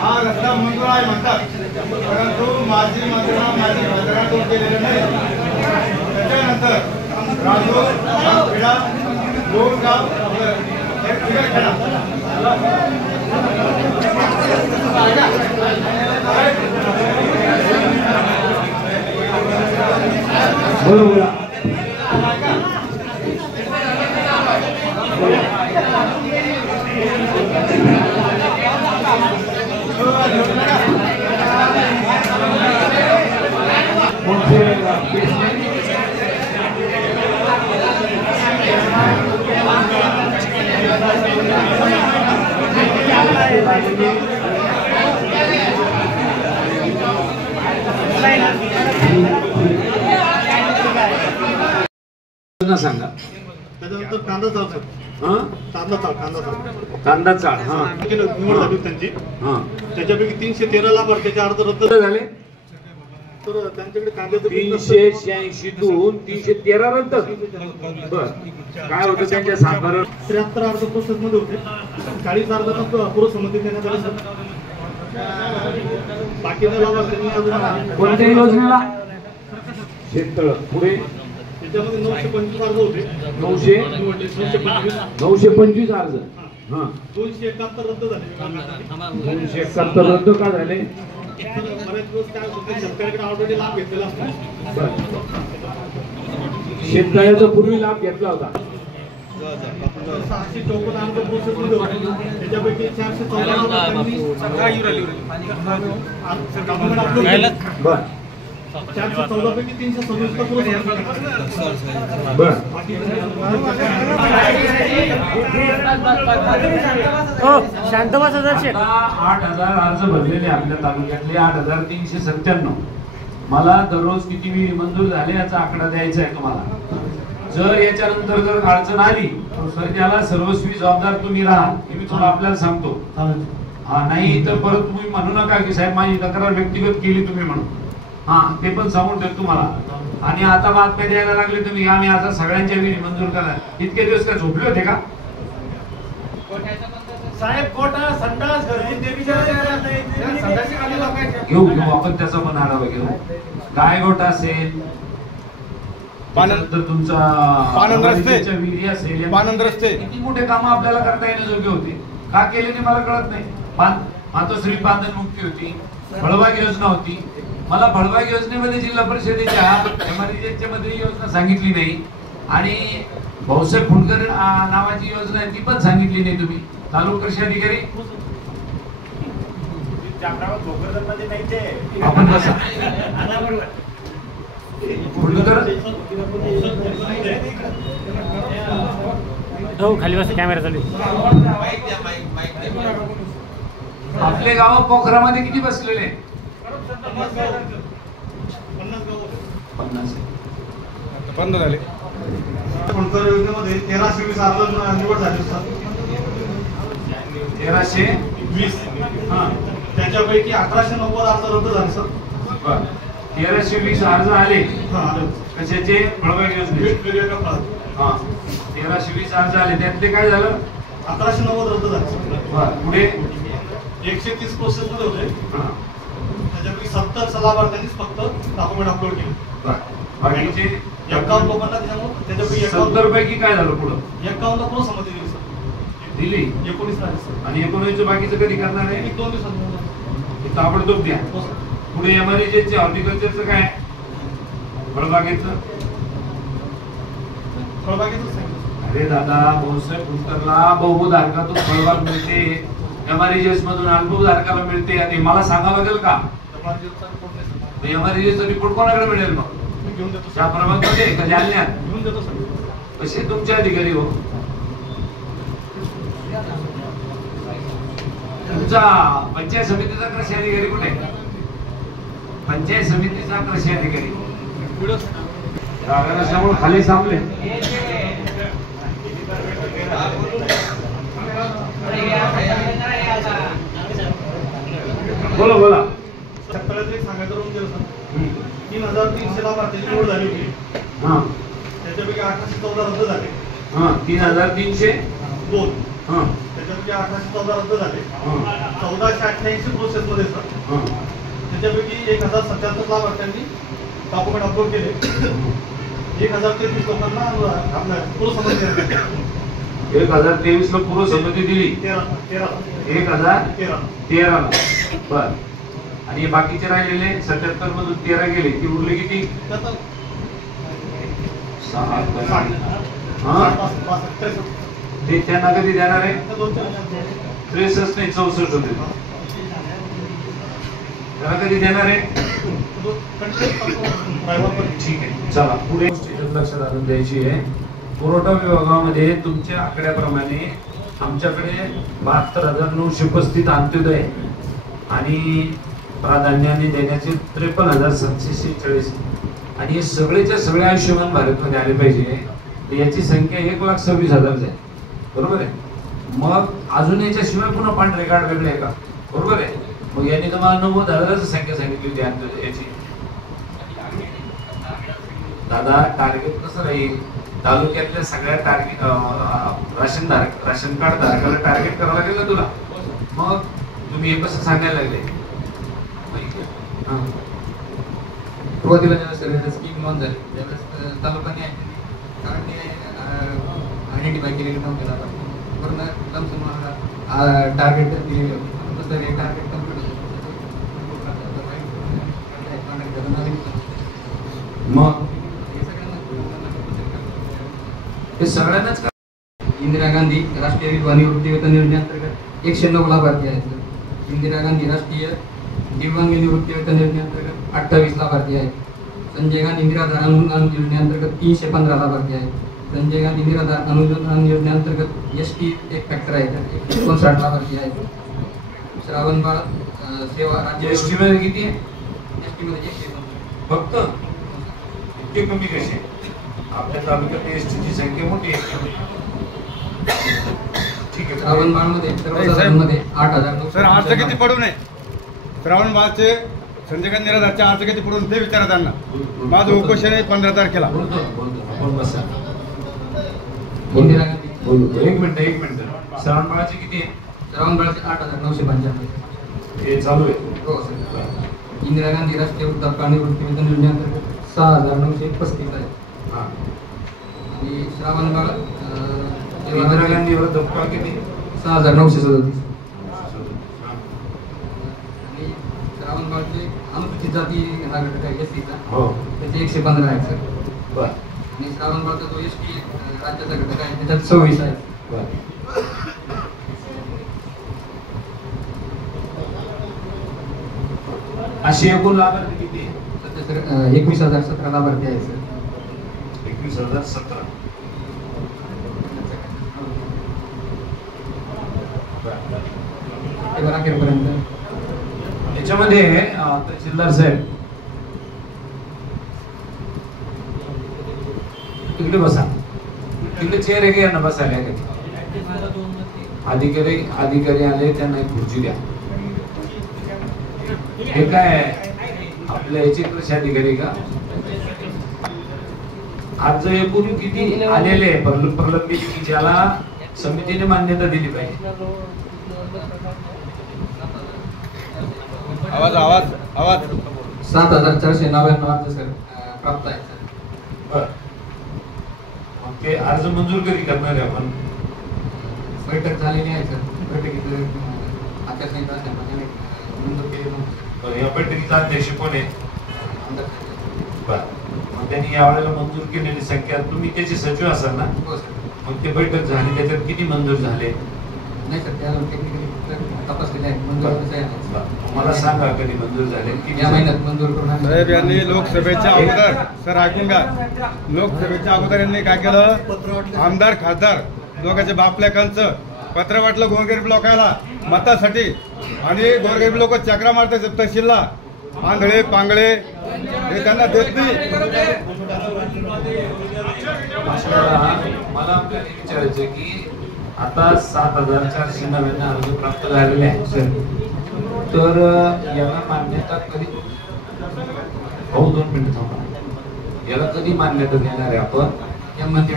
हा रस्ता मंजूर आहे म्हणतात, परंतु माझी मंजुरा केलेलं नाही. त्याच्यानंतर राजूर खेडा गोरगाव खेडा बरोबर सांगा. त्याच्यानंतर कांदा चाळ सर. कांदा चाळ निवड झाली त्यांची. त्याच्यापैकी 313 लाभार्थ्याचे अर्ज रद्द झाले. तर त्यांच्याकडे कांद्याचं 386 313 रद्द. बर काय होतं त्यांच्या सातबारा 73 अर्ज प्रोसेस मध्ये होते. 40 अर्जांना पूर्वसंमती देण्यात आली सर. बाकीच्या लाभार्थ्यांनी कोणत्या योजनेला शेततळ पुढे त्याच्यामध्ये 925 अर्ज होते. 925 अर्ज. 271 रद्द झाले. 271 रद्द का झाले? बऱ्याच दिवस काय होतं, शेतकऱ्याकडे ऑलरेडी लाभ घेतलेला असतो. शेतकऱ्याचा पूर्वी लाभ घेतला होता. 654 अर्ज प्रोसेस मध्ये होते. त्याच्यापैकी 414 पैकी 327 शांत बसा. 8,000 अर्ज भरलेले आपल्या तालुक्यातले 8,397. मला दररोज किती मंजूर झाले याचा आकडा द्यायचा आहे तुम्हाला. जर याच्यानंतर जर अडचण आली तर त्याला सर्वस्वी जबाबदार तुम्ही राहा, हे मी तुम्हाला आपल्याला सांगतो. हा नाही तर परत तुम्ही म्हणू नका की साहेब माझी तक्रार व्यक्तिगत केली तुम्ही म्हणून. हा ते पण सांगून ठेवतो तुम्हाला. आणि आता बातम्या द्यायला लागले तुम्ही आम्ही आता सगळ्यांच्या विधी मंजूर करा. इतके दिवस काय झोपले होते का साहेब? कोटा संडास घेऊ आपण त्याचा पण आढावा घेऊ. काय गोठा असेल, तुमचा विहिरी असेल, किती मोठे काम आपल्याला करता येण्याजोगे होते. का केले ते मला कळत नाही. मातोश्री बांधण मुक्ती होती, फळबाग योजना होती. मला फळबाग योजनेमध्ये जिल्हा परिषदेच्या एमआरडीच्या मध्ये योजना सांगितली नाही. आणि भाऊसाहेब फुंडकर नावाची योजना आहे ती पण सांगितली नाही तुम्ही. तालुका कृषी अधिकारी आपण बसा. फुंडकर खाली बस, कॅमेरा चालू. आपले गाव पोखरामध्ये किती बसलेले? 50 झाले. फुंडकर योजनेमध्ये 1320 अर्ज निवड झाले असतात. 1320. त्याच्यापैकी 1190 अर्ज रद्द झाले सर. 1320 अर्ज आले. कशाचे? फळबाग योजने. 1320 अर्ज आले, त्यातले काय झालं? 1190 रद्द झाले. पुढे 130 प्रोसेस मध्ये होते. त्याच्यापैकी 70 लाभार्थ्यांनीच फक्त डॉक्युमेंट अपलोड केले. बाकीचे 51 लोकांना त्याच्यापैकी 70 पैकी काय झालं? पुढं 51 ला पूर्वसंमती दिली सर. दिली 19 ला. आणि 19 बाकीचं कधी करणार आहे? 2 दिवसात ताबडतोब द्या. पुढे एमआरडीचे हॉर्टिकल्चरचं काय? फळबागेचं. अरे दादा, भाऊसाहेब फुंडकरला बहुधारकातून फळबाग मिळते, एमआरडीएस मधून अल्पधारकाला मिळते. आणि मला सांगावं लागेल का? एमआरडीएसचा रिपोर्ट कोणाकडे मिळेल मग? त्या प्रभागामध्ये का जालन्यात? कसे तुमचे अधिकारी हो? तुमचा पंचायत समितीचा कृषी अधिकारी कुठे? पंचायत समितीचा कृषी अधिकारी खाली थांबले. बोला बोला. शेतकऱ्याचं एक सांगायचं राहून गेलं सर. 3,300 लाभार्थ्यांची निवड झाली होती. हा. त्याच्यापैकी 1814 रद्द झाले. हा. 3,302. हा. त्याच्यापैकी 1814 रद्द झाले. 1488 प्रोसेस मध्ये सर. हा. त्याच्यापैकी 1,077 लाभार्थ्यांनी डॉक्युमेंट अपलोड केले. 1,033 लोकांना आपल्या पूर्वसंमती देण्यात आली. 1,023 ला पूर्वसंमती दिली. 1,013 बर. आणि बाकीचे राहिलेले 77 मधून 13 गेले. ती उरले किती? 6. ते त्यांना कधी देणार आहे? 63 नाही 64 होते. त्याला कधी देणार आहे? ठीक आहे. चला पुढे लक्षात आणून द्यायची आहे. पुरवठा विभागामध्ये तुमच्या आकड्याप्रमाणे आमच्याकडे 72,935 अंत्योदय आणि प्राधान्याने देण्याचे 53,746 आणि हे सगळेच्या सगळे आयुष्यमान भारतमध्ये आले पाहिजे. याची संख्या 1,26,000 आहे. बरोबर आहे. मग अजून याच्याशिवाय पुन्हा पांढरे कार्ड वेगळे आहे का? बरोबर आहे. मग यांनी तुम्हाला 90,000ची संख्या सांगितली होती अंत्योदय याची. दादा टार्गेट कसं राहील? तालुक्यातल्या सगळ्या टार्गेट राशन कार्ड धारकाला टार्गेट करावं लागेल ना तुला. मग तुम्ही हे कसं सांगायला लागले? सुरुवातीला ज्यावेळेस स्कीम लॉन्च झाली त्यावेळेस तालुक्याने आयडेंटिफाय केलेले नव्हते. पूर्ण टार्गेट दिलेले होते. टार्गेट कम्प्लीट मग हे सगळ्यांनाच इंदिरा गांधी राष्ट्रीय विधवा निवृत्ती वेतन योजनेअंतर्गत 109 लाभार्थी आहेत. इंदिरा गांधी राष्ट्रीय दिव्यांग निवृत्ती वेतन योजनेअंतर्गत 28 लाभार्थी आहेत. संजय गांधी निराधार अनुदान योजनेअंतर्गत 315 लाभार्थी आहेत. संजय गांधी निराधार अनुदान योजनेअंतर्गत एसटी एक फॅक्टर आहे तर 59 लाभार्थी आहेत. श्रावणबाळ सेवा राज्य एसटी मध्ये किती आहे? एसटी मध्ये 102 फक्त. इतके कमी कसे? आपल्या तालुक्यात एसटीची संख्या मोठी आहे. ठीक आहे. श्रावणबाळ मध्ये सर्वसाधारणमध्ये 8,000. सर अर्ज किती पडू नये? श्रावणबाळचे संजय गांधी निराधारचे अर्ज किती पडून ते विचारा त्यांना. माझं उपोषण आहे 15 तारखेला. बोलतो आपण बसा. इंदिरा गांधी बोलतो. एक मिनिट. श्रावणबाळाचे किती आहे? श्रावणबाळाचे 8,995. हे चालू आहे. हो सर. इंदिरा गांधी राष्ट्रीय वृद्धापकाळ निवृत्ती वेतन योजनेअंतर्गत 6,935 आहे. हा. आणि श्रावणबाळ इंदिरा गांधी वृद्धापकाळ किती? 6,937. आणि श्रावणबाळचे अनुसूचित जाती हा घटक आहे एससीचा. हो. त्याचे 115 आहेत सर. बर. आणि श्रावणबाळचा जो एसटी राज्याचा घटक आहे त्याच्यात 26 आहे. बर. अशी एकूण लाभार्थी किती आहे? सध्या सर 21,017 लाभार्थी आहेत सर. 21,017. अखेरपर्यंत याच्यामध्ये तहसीलदार साहेब तिकडे बसा. तिकडे चेअर आहे का यांना बसायला? अधिकारी आले त्यांना एक खुर्ची द्या. हे काय आपल्या याचे कृषी अधिकारी का? आज एकूण किती आलेले प्रलंबित की ज्याला समितीने मान्यता दिली पाहिजे? आवाज 7,499 अर्ज सर प्राप्त आहे सर. बर. मग ते अर्ज मंजूर कधी करणार आहे आपण? बैठक झालेली आहे सर. बैठकीत आचारसंहिता असल्यामुळे मंजूर केली नव्हती. या बैठकीचा अध्यक्ष कोण आहे? आमदार साहेब. बर. मग त्यांनी यावेळेला मंजूर केलेली संख्या, तुम्ही त्याचे सचिव असाल ना? हो सर. मग ते बैठक झाली त्याच्यात किती मंजूर झाले? नाही सर त्या टेक्निकली तपासलेले आहे. मंजूर कसं आहे मला सांगा कधी मंजूर झाले? या महिन्यात मंजूर करून आम्ही- साहेब यांनी लोकसभेच्या अगोदर सर ऐकून घ्या. लोकसभेच्या अगोदर यांनी काय केलं? आमदार खासदार दोघांचे बापलेकांचं पत्र वाटलं गोरगरीब लोकांना मतासाठी आणि गोरगरीब लोक चक्रा मारतात तहसीलला. आंधळे पांगळे हे त्यांना देत नाही. मला आपल्याला विचारायचं की आता 7,499 अर्ज प्राप्त झालेले आहेत सर. तर याला मान्यता कधी, हो 2 मिनिट थांबा, याला कधी मान्यता देणार आहे आपण? या मंत्री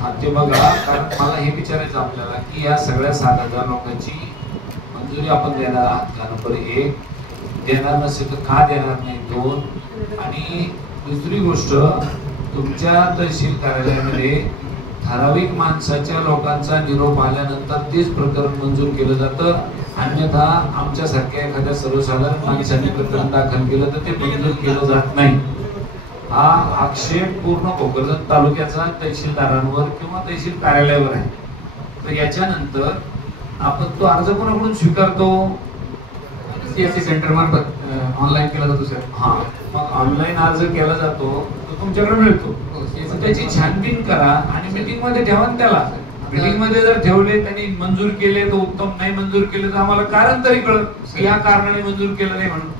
हा ते बघा, कारण मला हे विचारायचं आपल्याला की या सगळ्या 7,000 लोकांची मंजुरी आपण देणार आहात का? नंबर 1, देणार नसेल तर का देणार नाही? 2, आणि दुसरी गोष्ट, तुमच्या तहसील कार्यालयामध्ये ठराविक माणसाच्या लोकांचा निरोप आल्यानंतर तेच प्रकरण मंजूर केलं जातं, अन्यथा आमच्यासारख्या एखाद्या सर्वसाधारण माणसाने प्रकरण दाखल केलं तर ते मंजूर केलं जात नाही. हा आक्षेप पूर्ण भोकरदन तालुक्याचा तहसीलदारांवर किंवा तहसील कार्यालयावर आहे. तर याच्यानंतर आपण तो अर्ज कोणाकडून स्वीकारतो? CSC सेंटर मार्फत ऑनलाईन केला जातो सर. हा, मग ऑनलाईन अर्ज केला जातो, तो तुमच्याकडे मिळतो. मग त्याची छानबीन करा आणि मीटिंग मध्ये ठेवा ना त्याला. मीटिंग मध्ये जर ठेवले, त्यांनी मंजूर केले तर उत्तम, नाही मंजूर केले तर आम्हाला कारण तरी कळत की या कारणाने मंजूर केलं नाही म्हणून.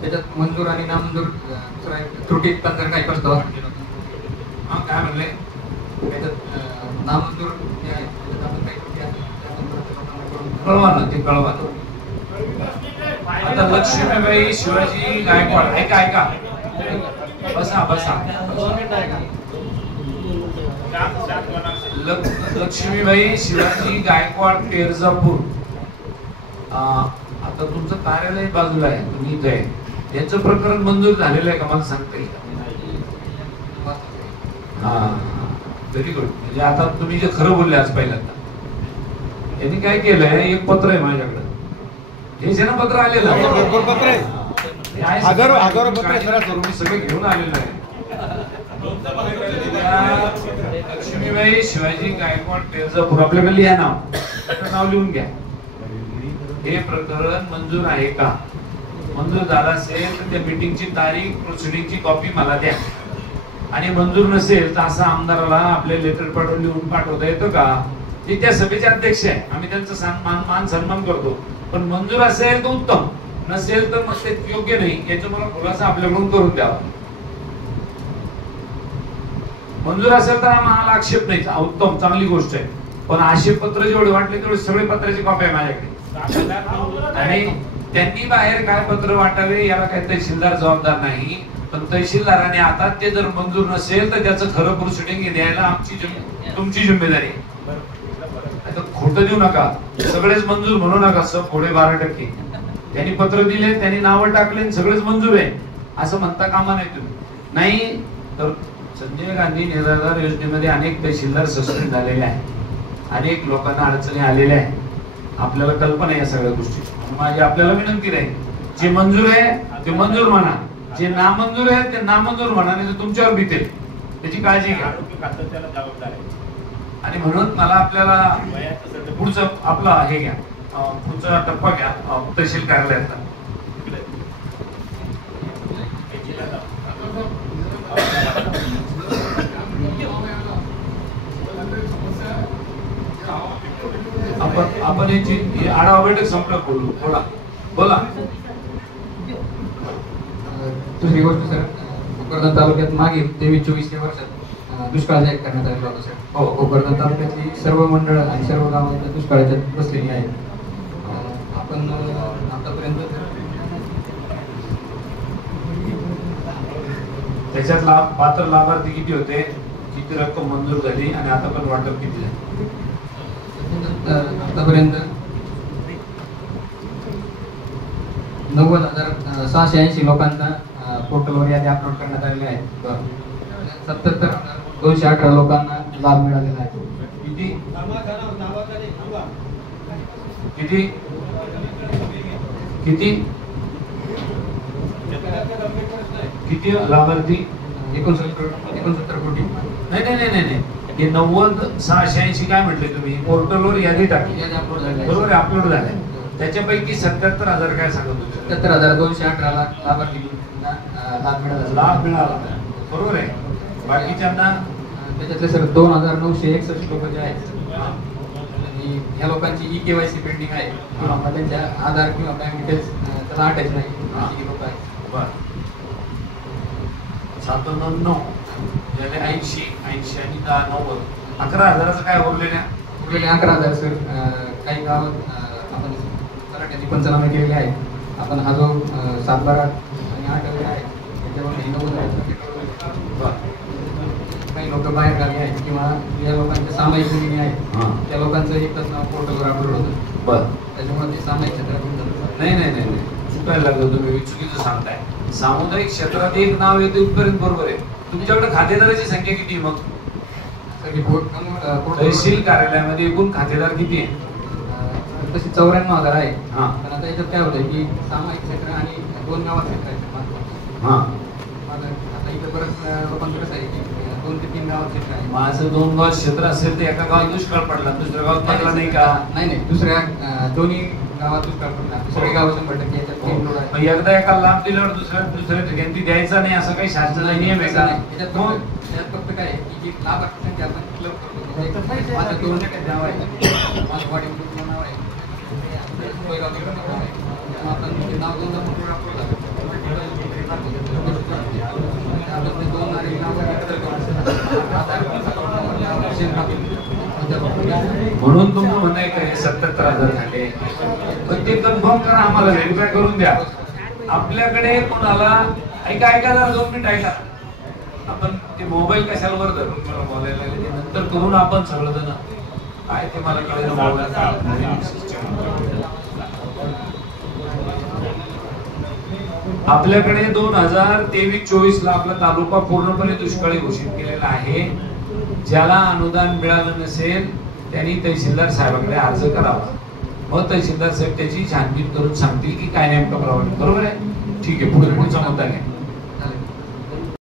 त्याच्यात मंजूर आणि नामंजूर त्रुटी जर काही प्रस्ताव हा, काय म्हणले? त्याच्यात नामंजूर जे आहे त्याच्यात आपण काही त्रुटी असतील त्या आपण प्रत्येकाला कळवा ना, ते कळवा. आता लक्ष्मीबाई शिवाजी गायकवाड, ऐका, बसा. लक्ष्मीबाई शिवाजी गायकवाड पेरजापूर. आता तुमचं कार्यालय बाजूला आहे, तुम्ही इथे आहे, याचं प्रकरण मंजूर झालेलं आहे का मला सांगता येईल? हा, व्हेरी गुड. म्हणजे आता तुम्ही जे खरं बोलले आज पहिल्यांदा, यांनी काय केलंय, एक पत्र आहे माझ्याकडे, हे जे ना पत्र आलेलं आहे, हजारो पत्र मी सगळे घेऊन आलेलो आहे. लक्ष्मीबाई शिवाजी गायकवाड पेरजापूर, आपल्याकडे लिहा नाव लिहून घ्या. हे प्रकरण मंजूर आहे का? मंजूर झाला असेल तर त्या मीटिंगची तारीख, प्रोसिडिंगची कॉपी मला द्या. आणि मंजूर नसेल तर असं आमदाराला आपले लेटर पाठवून लिहून पाठवता येतं का? ते त्या सभेचे अध्यक्ष आहे, आम्ही त्यांचा मान सन्मान करतो. पण मंजूर असेल तर उत्तम, नसेल तर मग ते योग्य नाही, याचा मला खुलासा आपल्याकडून करून द्यावा. मंजूर असेल तर आम्हाला आक्षेप नाही, उत्तम, चांगली गोष्ट आहे. पण आक्षेप पत्र जेवढे वाटले तेवढे सगळे पत्राची कॉपी आहे माझ्याकडे. आणि त्यांनी बाहेर काय पत्र वाटावे याला काही तहसीलदार जबाबदार नाही. पण तहसीलदाराने आता ते जर मंजूर नसेल तर त्याचं खरं प्रोसिडिंग द्यायला तुमची जिम्मेदारी आहे. आता खोटं देऊ नका, सगळेच मंजूर म्हणू नका. सब थोडे 12%. त्यांनी पत्र दिले, त्यांनी नावं टाकले, सगळेच मंजूर आहे असं म्हणता कामा नाही तुम्ही. नाही तर संजय गांधी निराधार योजनेमध्ये अनेक तहसीलदार सस्पेंड झालेले आहेत, अनेक लोकांना अडचणी आलेल्या आहेत. आपल्याला कल्पना आहे या सगळ्या गोष्टी. माझी आपल्याला विनंती राहील, जे मंजूर आहे ते मंजूर म्हणा, जे नामंजूर आहे ते नामंजूर म्हणा, नाही तर तुमच्यावर बितेल, त्याची काळजी घ्या. आणि म्हणून मला आपल्याला पुढचं आपला हे घ्या, पुढचा टप्पा घ्या तहसील कार्यालयाचा. आपण याची आढावा बैठक संपलं, बोला. दुसरी गोष्ट सर, भोकरदन तालुक्यात मागे 23-24 वर्षात दुष्काळ जाहीर करण्यात आलेला होता सर. हो, भोकरदन तालुक्यातली सर्व मंडळ आणि सर्व गावांच्या दुष्काळाच्यात बसलेली आहेत. आपण आतापर्यंत त्याच्यात पात्र लाभार्थी किती होते, किती रक्कम मंजूर झाली आणि आता पण वाटप किती झाली? आतापर्यंत 90,680 लोकांना पोर्टलवर यादी अपलोड करण्यात आलेली आहे. 77,218 लोकांना लाभ मिळालेला आहे. किती लाभार्थी? 69 कोटी. नाही, हे 90,680 काय म्हटले तुम्ही? पोर्टलवर यादी टाकली, यादी अपलोड झाली, बरोबर, अपलोड झाले. त्याच्यापैकी 77,000 काय सांगत होते? 77,218 लाभार्थींना लाभ मिळाला, बरोबर आहे. बाकीच्यांना त्याच्यातले सर 2,961 लोक जे आहेत आणि ह्या लोकांची EKYC पेंडिंग आहे, किंवा त्यांच्या आधार किंवा बँक डिटेल्स त्याला अटॅच नाही लोक आहेत. बरं, 97,9 80 आणि 90 11,000चं काय उरलेल्या? उरलेले 11,000 सर काही गावात आपण तलाठ्यांनी पंचनामे केलेले आहेत. आपण हा जो 7, 12 आणि 8 वगैरे आहे त्याच्यामध्ये 90,000 काही लोक बाहेर गावी आहेत किंवा या लोकांचे सामायिक जमिनी आहेत त्या लोकांचं एकच नाव पोर्टलवर अपलोड होतं. बरं. त्याच्यामुळे ते सामायिक क्षेत्रात नाही नाही नाही नाही चुकायला लागलं, तुम्ही चुकीचं सांगताय. सामुदायिक क्षेत्रात एक नाव येते इथपर्यंत बरोबर आहे. तुमच्याकडे खातेदाराची संख्या किती आहे मग? तहसील कार्यालयामध्ये एकूण खातेदार किती आहे? तशी 94,000 आहे. हा. पण आता याच्यात काय होतं की सामायिक क्षेत्र आणि 2 गावात क्षेत्र आहेत. हा. आता इथं परत लोकांचं कसं आहे की 2 ते 3 गावात क्षेत्र आहे. माझं 2 गावात क्षेत्र असेल तर एका गावात दुष्काळ पडला, दुसऱ्या गावात पडला नाही का? नाही दुसऱ्या दोन्ही गावात दुष्काळ पडला. दुसऱ्या गावात 100% याच्यात 3 लोड आहे. मग एकदा एका लाभ दिल्यावर दुसऱ्या ठिकाणी ती द्यायचा नाही असं काही शासनाचा नियम आहे का? त्यात फक्त काय आहे की जी लाभार्थी संख्या आपण क्लब करतो. माझं 2 नाव आहे, माझं वाडीमध्ये नाव आहे, सोयगाव तिकडं नाव आहे. त्यामुळे आपण ते नाव 2दा मोठं अपलोड झालं. आपण ते 2 आणि नाव म्हणून तुम्ही म्हणायचं 77,000 झाले, पण ते कन्फर्म करा, आम्हाला व्हेरीफाय करून द्या. आपल्याकडे कोणाला ऐका जरा 2 मिनिट ऐका. आपण ते मोबाईल कशाला वर धरून मला बोलायला लागले, ते नंतर करून आपण सगळं जण काय ते मला कळलं. मोबाईल आपल्याकडे 2023-24 ला आपला तालुका पूर्णपणे दुष्काळी घोषित केलेला आहे. ज्याला अनुदान मिळालं नसेल त्यांनी तहसीलदार साहेबांकडे अर्ज करावा. मग तहसीलदार साहेब त्याची छानबीन करून सांगतील की काय नेमकं प्रमाण. बरोबर आहे? ठीक आहे, पुढचा मुद्दा घ्या.